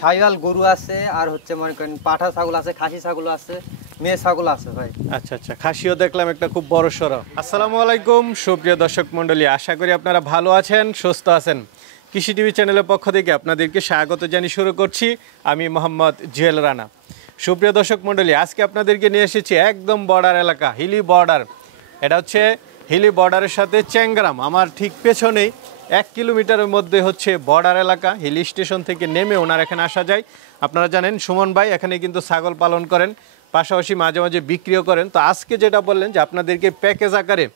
শাহিওয়াল গরু আছে আর হচ্ছে মনে করেন পাঠা ছাগল আছে, খাসি ছাগল আছে, মেয়ে ছাগল আছে ভাই। আচ্ছা আচ্ছা, খাসিও দেখলাম একটা খুব বড় সড়ো। আসসালামু আলাইকুম সুপ্রিয় দর্শক মণ্ডলী, আশা করি আপনারা ভালো আছেন, সুস্থ আছেন। কৃষি টিভি চ্যানেলের পক্ষ থেকে আপনাদেরকে স্বাগত জানিয়ে শুরু করছি আমি মোহাম্মদ জুয়েল রানা। সুপ্রিয় দর্শক মণ্ডলী, আজকে আপনাদেরকে নিয়ে এসেছি একদম বর্ডার এলাকা, হিলি বর্ডার। এটা হচ্ছে হিলি বর্ডারের সাথে চ্যাংগ্রাম, আমার ঠিক পেছনেই 1 কিলোমিটারের মধ্যে হচ্ছে বর্ডার এলাকা। হিলি স্টেশন থেকে নেমে ওনার এখানে আসা যায়। আপনারা জানেন সুমন ভাই এখানে কিন্তু ছাগল পালন করেন, পাশাপাশি মাঝে মাঝে বিক্রিও করেন। তো আজকে যেটা বললেন যে আপনাদেরকে প্যাকেজ আকারে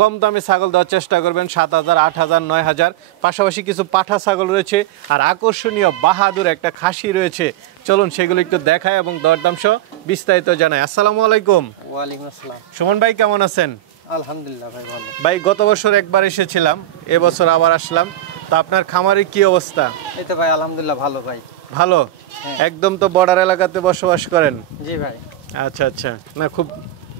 কম দামে ছাগল দেওয়ার চেষ্টা করবেন, 7,000, 8,000, 9,000। পাশাপাশি কিছু পাঠা ছাগল রয়েছে আর আকর্ষণীয় বাহাদুর একটা খাসি রয়েছে। চলুন সেগুলো একটু দেখায় এবং দরদাম সহ বিস্তারিত জানাই। আসসালামু আলাইকুম। ওয়ালাইকুম আসসালাম। সুমন ভাই কেমন আছেন? আলহামদুলিল্লাহ ভাই ভালো। ভাই গত বছর একবার এসেছিলাম, এবছর আবার আসলাম। তো আপনার খামারের কি অবস্থা? এই তো ভাই আলহামদুলিল্লাহ ভালো ভাই। ভালো? একদম তো বর্ডার এলাকাতে বসবাস করেন? জি ভাই। আচ্ছা আচ্ছা, না খুব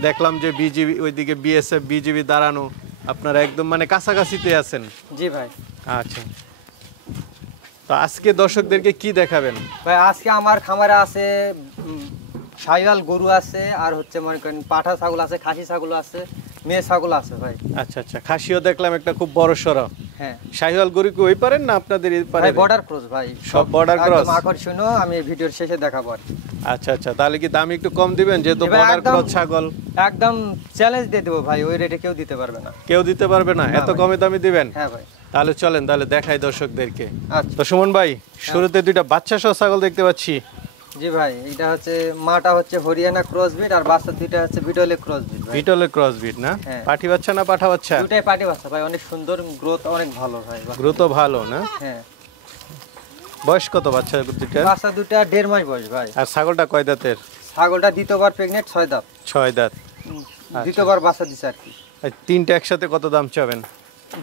দেখলাম যে বিজিবি ওইদিকে বিএসএফ বিজিবি দাঁড়ানো, আপনারা একদম মানে কাছাকাছিতে আছেন। জি ভাই। আচ্ছা, তো আজকে দর্শকদেরকে কি দেখাবেন? ভাই আজকে আমার খামারে আছে শাহিওয়াল গরু আছে আর হচ্ছে মনে করেন পাঠা ছাগল আছে, খাসি ছাগল আছে, মেয়ে ছাগল আছে ভাই। আচ্ছা আচ্ছা, খাসিও দেখলাম একটা খুব বড় সড়ো। হ্যাঁ। শাহিওয়াল গরু কি ওই পারেন না আপনাদের এই পারে? ভাই বর্ডার ক্রস ভাই, সব বর্ডার ক্রস। একদম আকর্ষণীয়, আমি ভিডিওর শেষে দেখাবো আর কি। আচ্ছা আচ্ছা, তাহলে কি দাম একটু কম দিবেন যেহেতু বর্ডার ক্রস ছাগল? একদম চ্যালেঞ্জ দিয়ে দেবো ভাই, ওই রেটে কেউ দিতে পারবে না। কেউ দিতে পারবে না? এত কমে দামে দিবেন? হ্যাঁ ভাই। তাহলে চলেন তাহলে দেখাই দর্শকদেরকে। আচ্ছা। তো সুমন ভাই শুরুতে দুইটা বাচ্চা সহ ছাগল দেখতে পাচ্ছি। জি ভাই, এটা হচ্ছে মাটা হচ্ছে হরিয়ানা ক্রস বিট আর বাচ্চা দুইটা হচ্ছে বিটলে ক্রস বিট ভাই। বিটলে ক্রস বিট না? হ্যাঁ। পাঠি বাচ্চা না পাঠা বাচ্চা? দুটাই পাটি বাচ্চা ভাই, অনেক সুন্দর, গ্রোথ অনেক ভালো ভাই। গ্রোথ ভালো না? হ্যাঁ। বয়স কত বাচ্চা দুইটা? বাচ্চা দুটা 1.5 মাস বয়স ভাই। আর ছাগলটা কয় দাঁতের? ছাগলটা দ্বিতীয়বার প্রেগনেন্ট, 6 দাঁত। 6 দাঁত। দ্বিতীয়বার বাচ্চা দিছে আর কি। আর তিনটা একসাথে কত দাম চাবেন?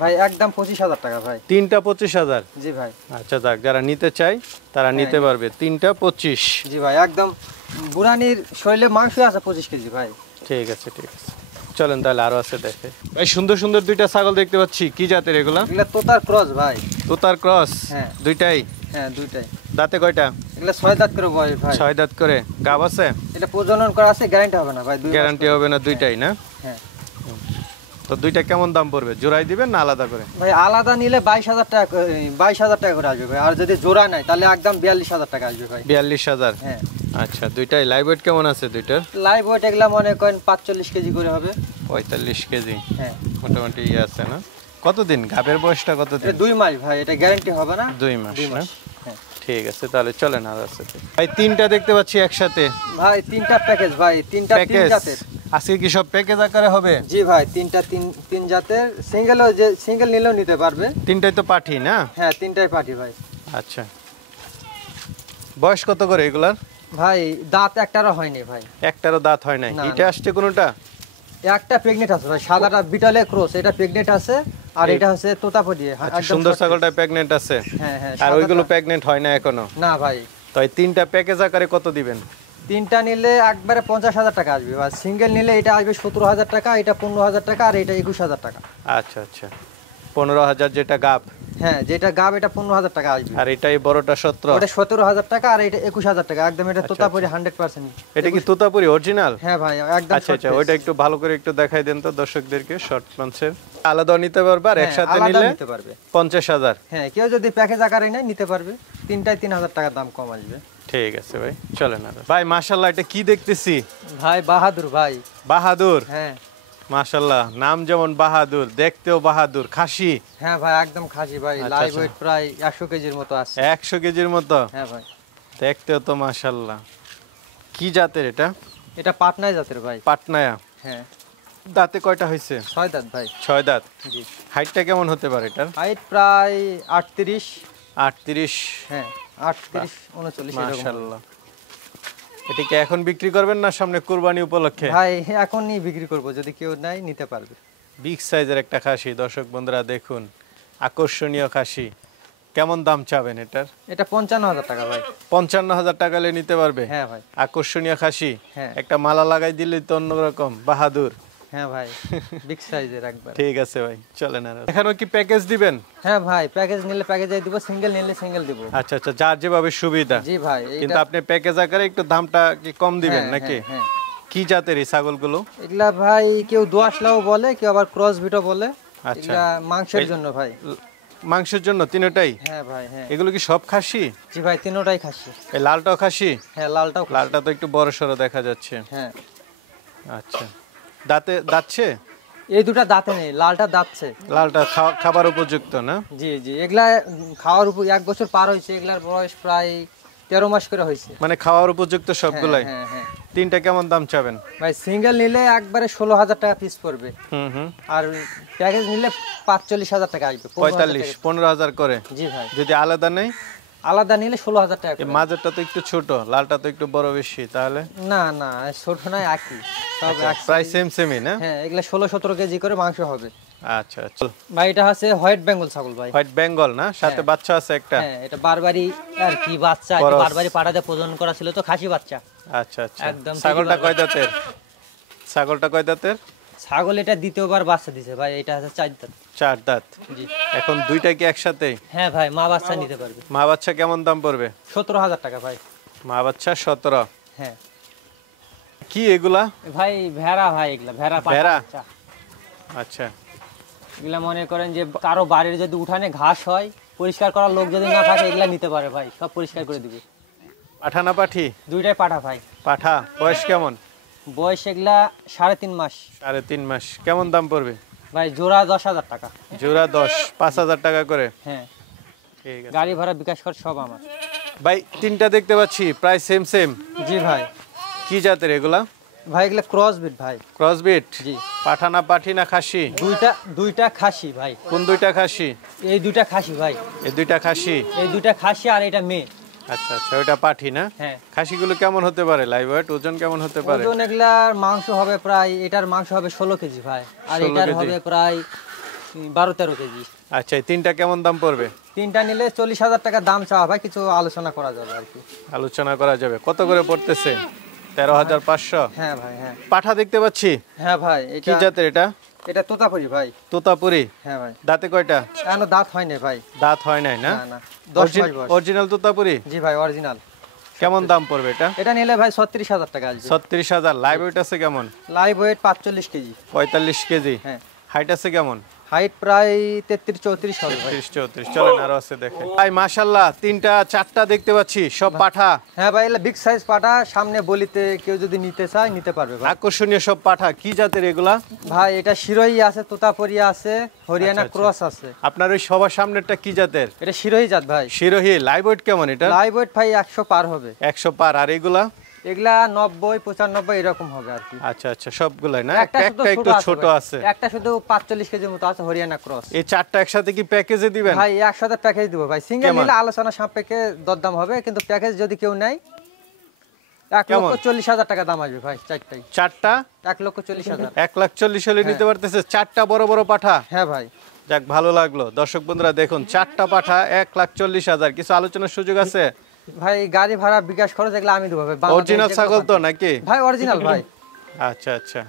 ভাই একদম 25,000 টাকা ভাই। তিনটা 25,000? জি ভাই। আচ্ছা যাক, যারা নিতে চায় তারা নিতে পারবে। তিনটা 25? জি ভাই, একদম বুড়ানির শরীরে মাংস আছে 25 কেজি ভাই। ঠিক আছে ঠিক আছে, চলেন তাহলে আরো আছে দেখে। ভাই সুন্দর সুন্দর দুইটা ছাগল দেখতে পাচ্ছি, কি জাতের এগুলা? এগুলা তোতার ক্রস ভাই। তোতার ক্রস? হ্যাঁ। দুইটাই? হ্যাঁ দুইটাই। দাঁতে কয়টা? এগুলা 6 দাঁত করে বয়স ভাই। 6 দাঁত করে। গাব আছে? এটা প্রজনন করা আছে, গ্যারান্টি হবে না ভাই। গ্যারান্টি হবে না? দুইটাই না? হ্যাঁ। তো দুইটা কেমন দাম পড়বে? জোড়াই দিবেন না আলাদা করে? ভাই আলাদা নিলে 22,000 টাকা, 22,000 টাকা করে আসবে ভাই। আর যদি জোড়া নাই তাহলে একদম 42,000 টাকা আসবে ভাই। 42,000? হ্যাঁ। আচ্ছা, দুইটাই লাইভ ওয়েট কেমন আছে দুইটার? লাইভ ওয়েট এগুলা মনে করেন 45 কেজি করে হবে। 45 কেজি? হ্যাঁ। মোটামুটি ইয়ে আছে না? কতদিন গাবের বয়সটা? কতদিন? 2 মাস ভাই, এটা গ্যারান্টি হবে না। 2 মাস 2 না? মাস। হ্যাঁ। ঠিক আছে, তাহলে চলেন আর আছে। ভাই তিনটা দেখতে পাচ্ছি একসাথে। ভাই তিনটা প্যাকেজ ভাই, তিনটা তিন প্যাকেজ? জাতের। আজকে কি সব প্যাকেজ আকারে হবে? জি ভাই, তিনটা তিন জাতের। সিঙ্গেল নিলেও নিতে পারবে। তিনটাই তো পাঠি না? হ্যাঁ তিনটাই পাটি ভাই। আচ্ছা, বয়স কত করে এগুলার? ভাই দাঁত একটারও হয়নি ভাই। একটারও দাঁত হয় নাই? না, এটা না। আসছে কোনটা? একটা প্রেগনেন্ট আছে ভাই, সাদাটা বিটলে ক্রস, এটা প্রেগনেন্ট আছে। আর এটা হচ্ছে তোতাপুরি। আচ্ছা, সুন্দর ছাগলটা প্রেগনেন্ট আছে? হ্যাঁ হ্যাঁ। আর ওইগুলো প্রেগনেন্ট হয় না এখনো? না ভাই। তো এই তিনটা প্যাকেজ আকারে কত দিবেন? তিনটা নিলে একবারে 50,000 টাকা আসবে। আর সিঙ্গেল নিলে এটা আসবে 17,000 টাকা, এটা 15,000 টাকা, আর এটা 21,000 টাকা। আচ্ছা আচ্ছা, 15,000 যেটা গাব? হ্যাঁ, যেটা গাব এটা 15,000 টাকা আসবে। আর এটা এই বড়টা 17? ওটা 17,000 টাকা, আর এটা 21,000 টাকা। একদম এটা তোতাপুরি 100%। এটা কি তোতাপুরি অরিজিনাল? হ্যাঁ ভাই একদম। আচ্ছা আচ্ছা, ওইটা একটু ভালো করে একটু দেখাই দেন তো দর্শকদেরকে। শর্ট পাঞ্চের আলাদা নিতে পারবে আর একসাথে নিলে নিতে পারবে 50,000? হ্যাঁ, কেউ যদি প্যাকেজ আকারে নেয় নিতে পারবে। তিনটায় 3,000 টাকা দাম কম আসবে। ঠিক আছে ভাই, চলেন আর। ভাই মাশাআল্লাহ, এটা কি দেখতেছি? ভাই বাহাদুর ভাই। বাহাদুর? হ্যাঁ মাশাআল্লাহ, নাম যেমন বাহাদুর, দেখতেও বাহাদুর। খাসি? হ্যাঁ ভাই একদম খাসি ভাই। আচ্ছা, লাইভ আচ্ছা। ওয়েট প্রায় 100 কেজির মতো আছে। 100 কেজির মতো? হ্যাঁ ভাই। দেখতেও তো মাশাআল্লাহ। কি জাতের এটা? এটা পাটনায় জাতের ভাই। পাটনায়া? হ্যাঁ। দাঁতে কয়টা হয়েছে? 6 দাঁত ভাই। 6 দাঁত? জি। হাইটটা কেমন হতে পারে এটার? হাইট প্রায় 38। 38? হ্যাঁ 38 39 এরকম। মাশাআল্লাহ। এটা কি এখন বিক্রি করবেন না সামনে কুরবানি উপলক্ষে? ভাই এখনই বিক্রি করব, যদি কেউ নেয় নিতে পারবে। বিগ সাইজের একটা খাসি, দর্শক বন্ধুরা দেখুন, আকর্ষণীয় খাসি। কেমন দাম চাবেন এটার? এটা 55,000 টাকা ভাই। 55,000 টাকা নিতে পারবে? হ্যাঁ ভাই। আকর্ষণীয় খাসি। হ্যাঁ। একটা মালা লাগাই দিলেই তো অন্যরকম। বাহাদুর। হ্যাঁ ভাই, বিগ সাইজের একবার। ঠিক আছে ভাই, চলেন। আর এখানেও কি প্যাকেজ দিবেন? হ্যাঁ ভাই, প্যাকেজ নিলে প্যাকেজে দিব, সিঙ্গেল নিলে সিঙ্গেল দিব। আচ্ছা আচ্ছা, যার যেভাবে সুবিধা। জি ভাই, কিন্তু আপনি প্যাকেজ আকারে একটু দামটা কি কম দিবেন নাকি? হ্যাঁ। কি জাতের এই ছাগলগুলো? এগুলা ভাই কেউ দোআঁশলাও বলে, কেউ আবার ক্রস বিটও বলে। আচ্ছা, এগুলা মাংসের জন্য ভাই। মাংসের জন্য তিনটাই? হ্যাঁ ভাই, হ্যাঁ। এগুলো কি সব খাসি? জি ভাই, তিনটাই খাসি। এই লালটাও খাসি? হ্যাঁ, লালটাও খাসি। লালটা তো একটু বড় সড়ো দেখা যাচ্ছে। হ্যাঁ। আচ্ছা, দাঁতছে? এই দুটা দাঁতে নেই, লালটা দাঁতছে। লালটা খাবার উপযুক্ত না? জি জি, এগুলা খাওয়ার উপর 1 বছর পার হয়েছে, এগুলার বয়স প্রায় 13 মাস করে হয়েছে। মানে খাওয়ার উপযুক্ত সবগুলাই? হ্যাঁ হ্যাঁ। তিনটা কেমন দাম চাবেন? ভাই সিঙ্গেল নিলে একবারে 16,000 টাকা পিস পড়বে। হুম। আর প্যাকেজ নিলে 45,000 টাকা আসবে। 15,000 করে? জি ভাই। যদি আলাদা নেই? আলাদা নিলে 16,000 টাকা। মাঝেরটা তো একটু ছোট, লালটা তো একটু বড় বেশি, তাহলে? না না, ছোট নয়, একই সব এক প্রায় সেমই না? হ্যাঁ, এগুলা 16-17 কেজি করে মাংস হবে। আচ্ছা চল ভাই, এটা হচ্ছে হোয়াইট বেঙ্গল ছাগল ভাই। হোয়াইট বেঙ্গল না? সাথে বাচ্চা আছে একটা? হ্যাঁ, এটা বারবারি আর কি বাচ্চা, এটা বারবারি পাড়াতে প্রজনন করা ছিল তো, খাসি বাচ্চা। আচ্ছা আচ্ছা। একদম। ছাগলটা কয় দাঁতের? ছাগলটা কয় দাঁতের? ছাগল এটা দ্বিতীয়বার বাচ্চা দিছে ভাই, এটা হচ্ছে 4 দাঁত। 4 দাঁত? জি। এখন দুইটা কি একসাথে? হ্যাঁ ভাই, মা বাচ্চা নিতে পারবে। মা বাচ্চা কেমন দাম পড়বে? 17,000 টাকা ভাই। মা বাচ্চা 17? হ্যাঁ। কি এগুলা? ভাই ভেড়া ভাই, এগুলা ভেড়া ভেড়া? বাচ্চা। আচ্ছা। এগুলা মনে করেন যে কারো বাড়ির যদি উঠানে ঘাস হয়, পরিষ্কার করার লোক যদি না থাকে, এগুলা নিতে পারে ভাই, সব পরিষ্কার করে দিবে। পাঠা না পাঠি? দুইটাই পাঠা ভাই। পাঠা। বয়স কেমন? বয়স এগুলা 3.5 মাস। 3.5 মাস। কেমন দাম পড়বে? ভাই জোড়া 10,000 টাকা। জোড়া 10? 5,000 টাকা করে? হ্যাঁ। ঠিক আছে। গাড়ি ভাড়া বিকাশ খরচ সব আমার। ভাই তিনটা দেখতে পাচ্ছি প্রায় সেম। জি ভাই। কি জাতের এগুলা? ভাই এগুলা ক্রস বিট ভাই। Cross breed? জি। পাঠা না পাঠি না খাসি? দুইটা খাসি ভাই। কোন দুইটা খাসি? এই দুইটা খাসি ভাই। এই দুইটা খাসি? এই দুইটা খাসি আর এটা মেয়ে। আচ্ছা আচ্ছা, ওটা পাঠি না? হ্যাঁ। খাসিগুলো কেমন হতে পারে লাইভ ওয়েট? ওজন কেমন হতে পারে? ওজন এগুলার মাংস হবে প্রায়, এটার মাংস হবে 16 কেজি ভাই, আর 16 এটার কেজি? হবে প্রায় 12-13 কেজি। আচ্ছা, এই তিনটা কেমন দাম পড়বে? তিনটা নিলে 40,000 টাকা দাম চাওয়া ভাই, কিছু আলোচনা করা যাবে আর কি। আলোচনা করা যাবে। কত করে পড়তেছে? 13,500? হ্যাঁ ভাই। হ্যাঁ। পাঠা দেখতে পাচ্ছি। হ্যাঁ ভাই। কি জাতের এটা? এটা তোতাপুরি ভাই। তোতাপুরি? হ্যাঁ ভাই। দাঁতে কয়টা? এখনো দাঁত হয় না ভাই। দাঁত হয় নাই না? না 10 মাস বয়স। অরিজিনাল তোতাপুরি? জি ভাই, অরিজিনাল। কেমন দাম পড়বে এটা? এটা নিলে ভাই 36,000 টাকা আসবে। 36,000। লাইভ ওয়েট আছে কেমন? Live weight 45 KG. 45 কেজি? হ্যাঁ। হাইট আছে কেমন? হাইট প্রায় 33-34 হবে ভাই। 33-34। চলেন আরো আছে দেখে। ভাই মাশাআল্লাহ, তিনটা চারটা দেখতে পাচ্ছি, সব পাঠা। হ্যাঁ ভাই, এগুলা বিগ সাইজ পাঠা, সামনে বলিতে কেউ যদি নিতে চায় নিতে পারবে ভাই। আকর্ষণীয় সব পাঠা। কি জাতের এগুলা? ভাই এটা শিরোহী আছে, তোতাপুরি আছে, হরিয়ানা আচ্ছা, ক্রস আছে। আপনার ওই সবার সামনেরটা কি জাতের? এটা শিরোহী জাত ভাই। শিরোহী। লাইভ ওয়েট কেমন এটা? লাইভ ওয়েট ভাই 100 পার হবে। 100 পার। আর এগুলা? এগুলা 90-95 এরকম হবে আর কি। আচ্ছা আচ্ছা, সবগুলাই না? একটা একটা একটু ছোট ভাই। আছে। একটা শুধু 45 কেজির মতো আছে, হরিয়ানা ক্রস। এই চারটা একসাথে কি প্যাকেজে দিবেন? ভাই একসাথে প্যাকেজ দিব ভাই, সিঙ্গেল কেমন? নিলে আলোচনা সাপেক্ষে দরদাম হবে, কিন্তু প্যাকেজ যদি কেউ নেয় 1,40,000 টাকা দাম আসবে ভাই চারটাই। চারটা 1,40,000। 1,40,000 হলে নিতে পারতেছে চারটা বড় বড় পাঠা? হ্যাঁ ভাই। যাক, ভালো লাগলো। দর্শক বন্ধুরা দেখুন, চারটা পাঠা 1,40,000। কিছু আলোচনার সুযোগ আছে? ভাই গাড়ি ভাড়া বিকাশ খরচ এগুলো আমি দেবো ভাই। অরিজিনাল ছাগল তো নাকি? ভাই অরিজিনাল ভাই। আচ্ছা আচ্ছা,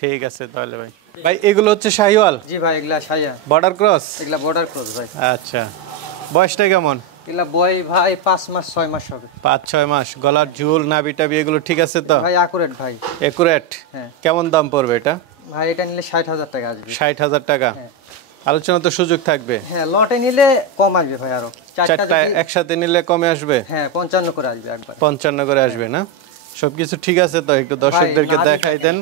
ঠিক আছে তাহলে ভাই। ভাই এগুলো হচ্ছে শাহিওয়াল? জি ভাই, এগুলা সাইয়া বর্ডার ক্রস? এগুলা বর্ডার ক্রস ভাই। আচ্ছা, বয়সটা কেমন? এগুলা বয় ভাই 5-6 মাস হবে। 5-6 মাস। গলার ঝুল নাভি টাভি এগুলো ঠিক আছে তো? ভাই অ্যাকুরেট ভাই। একুরেট? হ্যাঁ। কেমন দাম পড়বে এটা? ভাই এটা নিলে 60,000 টাকা আসবে। 60,000 টাকা? হ্যাঁ। আলোচনা তো সুযোগ থাকবে? হ্যাঁ, লটে নিলে কম আসবে ভাই আরো। চারটা একসাথে নিলে কমে আসবে? হ্যাঁ, 55 করে আসবে একবার। 55 করে আসবে না? সবকিছু ঠিক আছে তো? একটু দর্শকদেরকে দেখাই দেন।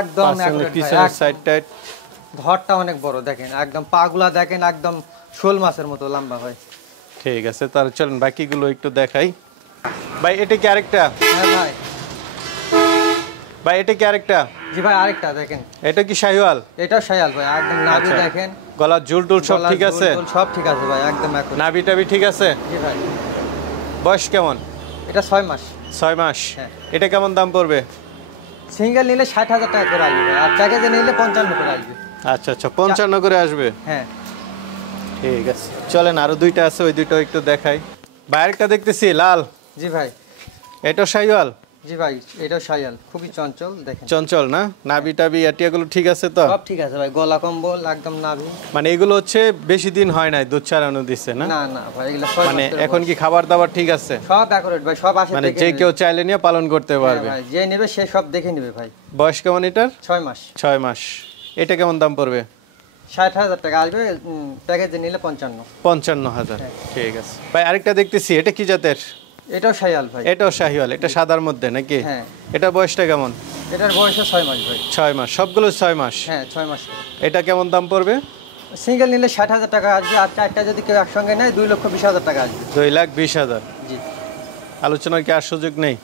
একদম অ্যাকুরেট ভাই। পিছনের সাইড টাইড ধরটা অনেক বড়, দেখেন একদম পাগুলা দেখেন, একদম শোল মাছের মতো লম্বা ভাই। ঠিক আছে, তাহলে চলেন বাকিগুলো একটু দেখাই। ভাই এটা কি আরেকটা? হ্যাঁ ভাই। ভাই এটা কি আরেকটা? জি ভাই, আরেকটা দেখেন। এটা কি শাহিওয়াল? এটাও শায়াল ভাই, একদম নাভি আচ্ছা। দেখেন, গলার ঝুল টুল সব ঠিক আছে? ঝোল সব ঠিক আছে ভাই, একদম অ্যাকুরেট। নাভি টাভি ঠিক আছে? জি ভাই। বয়স কেমন? এটা 6 মাস। 6 মাস? হ্যাঁ। এটা কেমন দাম পড়বে? সিঙ্গেল নিলে 60,000 টাকা করে আসবে ভাই, আর প্যাকেজে নিলে 55 করে আসবে। আচ্ছা আচ্ছা, 55 করে আসবে? হ্যাঁ। ঠিক আছে, চলেন আরো দুইটা আছে, ওই দুইটাও একটু দেখাই। ভাই আরেকটা দেখতেছি লাল। জি ভাই। এটা শাহিওয়াল? জি ভাই, এটা শাইওয়াল খুবই চঞ্চল, দেখেন চঞ্চল না? নাভি টাভি এটিয়াগুলো ঠিক আছে তো? সব ঠিক আছে ভাই, গলা কম্বল একদম নাভি। মানে এগুলো হচ্ছে বেশি দিন হয় নাই দুধ ছাড়ানো দিচ্ছে না? না না ভাই, এগুলো 6 মানে মাসের এখন বয়স। কি খাবার দাবার ঠিক আছে? সব অ্যাকুরেট ভাই, সব আসে মানে দেখে যে নেবে। কেউ চাইলে নিয়ে পালন করতে হ্যাঁ পারবে? ভাই, যে নেবে সে সব দেখে নেবে ভাই। বয়স কেমন এটার? 6 মাস। 6 মাস। এটা কেমন দাম পড়বে? 60,000 টাকা আসবে, প্যাকেজে নিলে 55। 55,000। হ্যাঁ। ঠিক আছে ভাই, আরেকটা দেখতেছি, এটা কি জাতের? এটাও শাইওয়াল ভাই। এটাও শাহিওয়াল, এটা সাদার মধ্যে নাকি? হ্যাঁ। এটা বয়সটা কেমন? এটার বয়স 6 মাস ভাই। 6 মাস, সবগুলো 6 মাস। হ্যাঁ 6 মাস। এটা কেমন দাম পড়বে? সিঙ্গেল নিলে 60,000 টাকা আসবে, আর চারটা যদি কেউ একসঙ্গে নেয় 2,20,000 টাকা আসবে। 2,20,000। জি। আলোচনার কি আর সুযোগ নেই?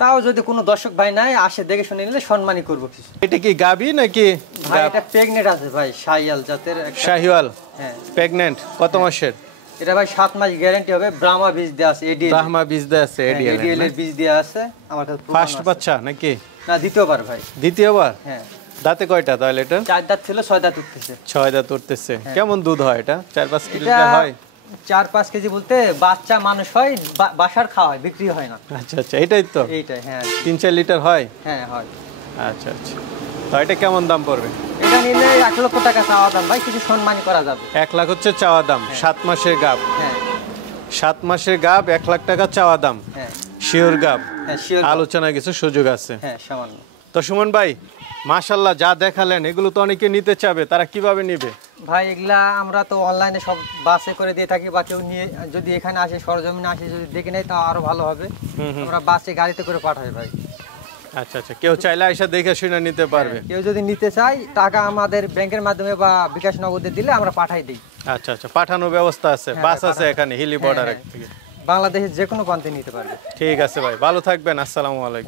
তাও যদি কোনো দর্শক ভাই নাই আসে দেখে শুনে নিলে সম্মানই করবো কিছু। এটা কি গাবি নাকি? ভাই এটা প্রেগনেন্ট আছে ভাই, শাইওয়াল জাতের একটা। শাহিওয়াল হ্যাঁ। প্রেগন্যান্ট, কত মাসের? এটা ভাই 7 মাস গ্যারান্টি হবে, ব্রাহ্মা বীজ দেওয়া আছে, এডিএল। ব্রাহ্মা বীজ দেয়া আছে, এডিএল এর বীজ দেওয়া আছে আমার কাছে প্রমাণ ফার্স্ট আছে। বাচ্চা নাকি? না, দ্বিতীয়বার ভাই। দ্বিতীয়বার? হ্যাঁ। দাঁতে কয়টা তাহলে এটা? 4 দাঁত ছিল, 6 দাঁত উঠতেছে। 6 দাঁত উঠতেছে। কেমন দুধ হয় এটা? 4-5 কেজি এটা হয়? 4-5 কেজি বলতে বাচ্চা মানুষ হয়, বাসার খাওয়া হয়, বিক্রি হয় না। আচ্ছা আচ্ছা, এটাই তো? এইটাই, হ্যাঁ 3-4 লিটার হয়? হ্যাঁ হয়। আচ্ছা আচ্ছা, তো এটা কেমন দাম পড়বে? এটা নিলে 1 লক্ষ টাকা চাওয়া দাম ভাই, কিছু সম্মান করা যাবে। 1 লাখ হচ্ছে চাওয়া দাম। 7 মাসের গাব? হ্যাঁ 7 মাসের গাব, 1 লাখ টাকা চাওয়া দাম। হ্যাঁ শিওর গাব? হ্যাঁ শিওর। আলোচনায় কিছু সুযোগ আছে? হ্যাঁ সামান্য। তো সুমন ভাই, মাশাল্লাহ যা দেখালেন, এগুলো তো অনেকে নিতে চাবে, তারা কিভাবে নিবে? ভাই এগুলা আমরা তো অনলাইনে সব বাসে করে দিয়ে থাকি, বা কেউ নিয়ে যদি এখানে আসে, সরজমিনে আসে, যদি দেখে নেয় তা আরো ভালো হবে। আমরা বাসে গাড়িতে করে পাঠাই ভাই। আচ্ছা আচ্ছা, কেউ চাইলে এসে দেখে শুনে নিতে পারবে? কেউ যদি নিতে চায়, টাকা আমাদের ব্যাংকের মাধ্যমে বা বিকাশ নগদে দিলে আমরা পাঠাই দিই। আচ্ছা আচ্ছা, পাঠানোর ব্যবস্থা আছে? হ্যাঁ, বাস আছে এখানে হিলি বর্ডার হ্যাঁ, থেকে? বাংলাদেশের যে কোনো প্রান্তে নিতে পারবে। ঠিক আছে ভাই, ভালো থাকবেন। আসসালামু আলাইকুম।